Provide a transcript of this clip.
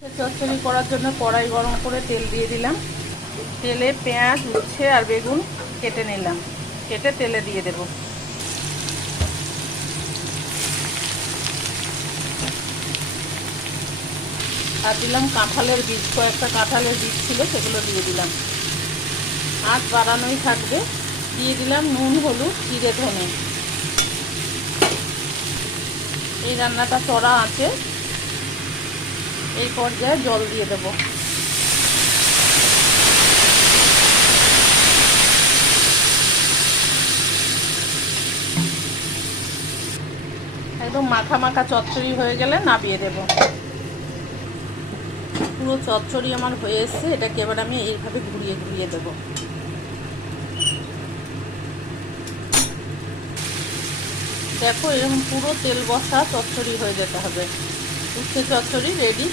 চচ্চড়ি করার জন্য কড়াই গরম করে তেল দিয়ে দিলাম। তেলে পেঁয়াজ, উচ্ছে আর বেগুন কেটে নিলাম, কেটে তেলে দিয়ে দেব। আর দিলাম কাঁঠালের বীজ, কয়েকটা কাঁঠালের বীজ ছিল সেগুলো দিয়ে দিলাম। আঁচ বাড়ানোই থাকবে। দিয়ে দিলাম নুন, হলুদ, জিরে, ধনে। এই রান্নাটা চড়া আছে। এই পর্যায়ে জল দিয়ে দেব। একদম মাখা মাখা চচ্চড়ি হয়ে গেলে নামিয়ে দেব। পুরো চচ্চড়ি আমার হয়ে এসছে। এটাকে এবার আমি এইভাবে ঘুরিয়ে ঘুরিয়ে দেব। দেখো, এরকম পুরো তেল বসা চচ্চড়ি হয়ে যেতে হবে। উচ্ছে চচ্চড়ি রেডি।